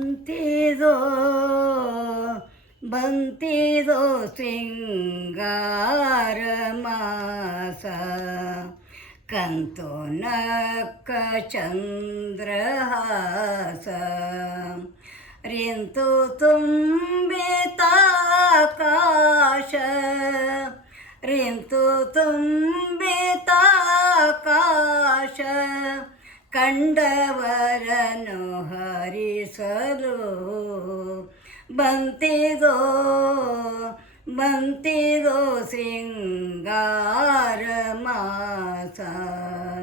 ಬಂತಿದೋ ಬಂತಿದೋ ಸಿಂಗಾರ ಮಾಸ ಕಂತು ನಕ್ಕ ಚಂದ್ರಹಾಸ ರಿಂತು ತುಂಬಿತಾಕಾಶ ರಿಂತು ತುಂಬಿತಾಕಾಶ ಕಂಡವರನು ಹರಿಸಲು ಬಂತಿದೋ ಬಂತಿದೋ ಶೃಂಗಾರ ಮಾಸ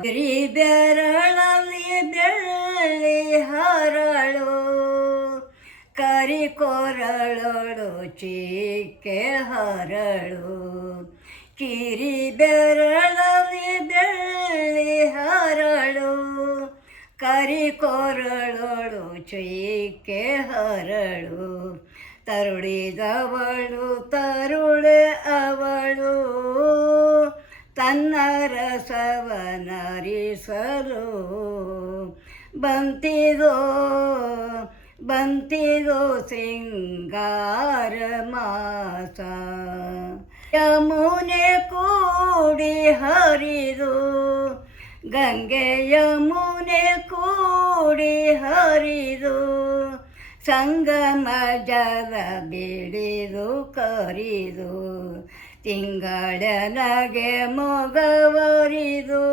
ಗಿರಿ ಬೆರಳಲ್ಲಿ ಬೆಳ್ಳಿ ಹರಳು ಕರಿಕೊರಳೊಳು ಚಿಕ್ಕೆ ಹರಳು ಕಿರಿ ಬೆರಳಲ್ಲಿ ಬೆಳ್ಳಿ ಹರಳು ಕರಿಕೊರಳೊಳು ಚಿಕ್ಕೆ ಹರಳು ತರುಳಿದವಳು ತರುಳೆ ಅವಳು ತನ್ನ ರಸವನರಿಸಲು ಬಂತಿದೋ ಬಂತಿದೋ ಶೃಂಗಾರ ಮಾಸ ಯಮುನೆ ಕೂಡಿ ಹರಿದು ಗಂಗೆ ಯಮುನೆ ಕೂಡಿ ಹರಿದು ಸಂಗಮ ಜಲ ಬಿಡಿದು ಕರಿದು ತಿಂಗಳನಗೆ ಮೊಗವರಿದು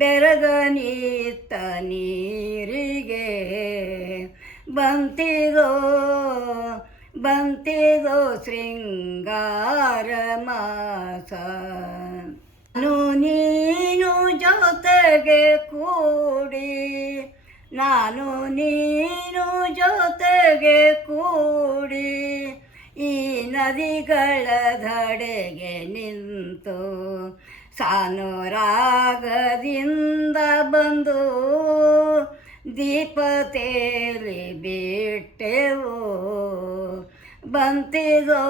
ಬೆರಗನಿತ್ತ ನೀರಿಗೆ ಬಂತಿದೋ ಬಂತಿದೋ ಶೃಂಗಾರ ಮಾಸ ನಾನು ನೀನು ಜೊತೆಗೆ ಕೂಡಿ ನಾನು ನೀನು ಜೊತೆಗೆ ಕೂಡಿ ಈ ನದಿಗಳ ಧಡೆಗೆ ನಿಂತು ಸಾನುರಾಗದಿಂದ ಬಂದು ದೀಪ ತೇಲಿ ಬಿಟ್ಟೆವು ಬಂತಿದೋ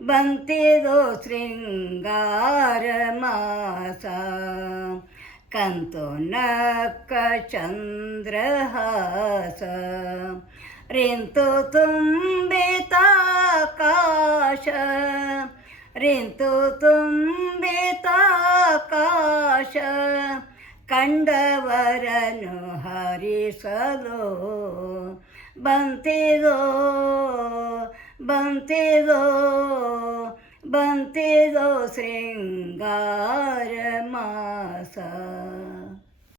ಬಂತಿದೋ ಶೃಂಗಾರ ಮಾಸ ಕಂತು ನಕ್ಕ ಚಂದ್ರಹಾಸ ರಿಂತು ತುಂಬಿತಾಕಾಶ ರಿಂತು ತುಂಬಿತಾಕಾಶ ಕಂಡವರನು ಹರಿಸಲು ಬಂತಿದೋ ಬಂತಿದೋ ಬಂತಿದೋ ಶೃಂಗಾರ ಮಾಸ.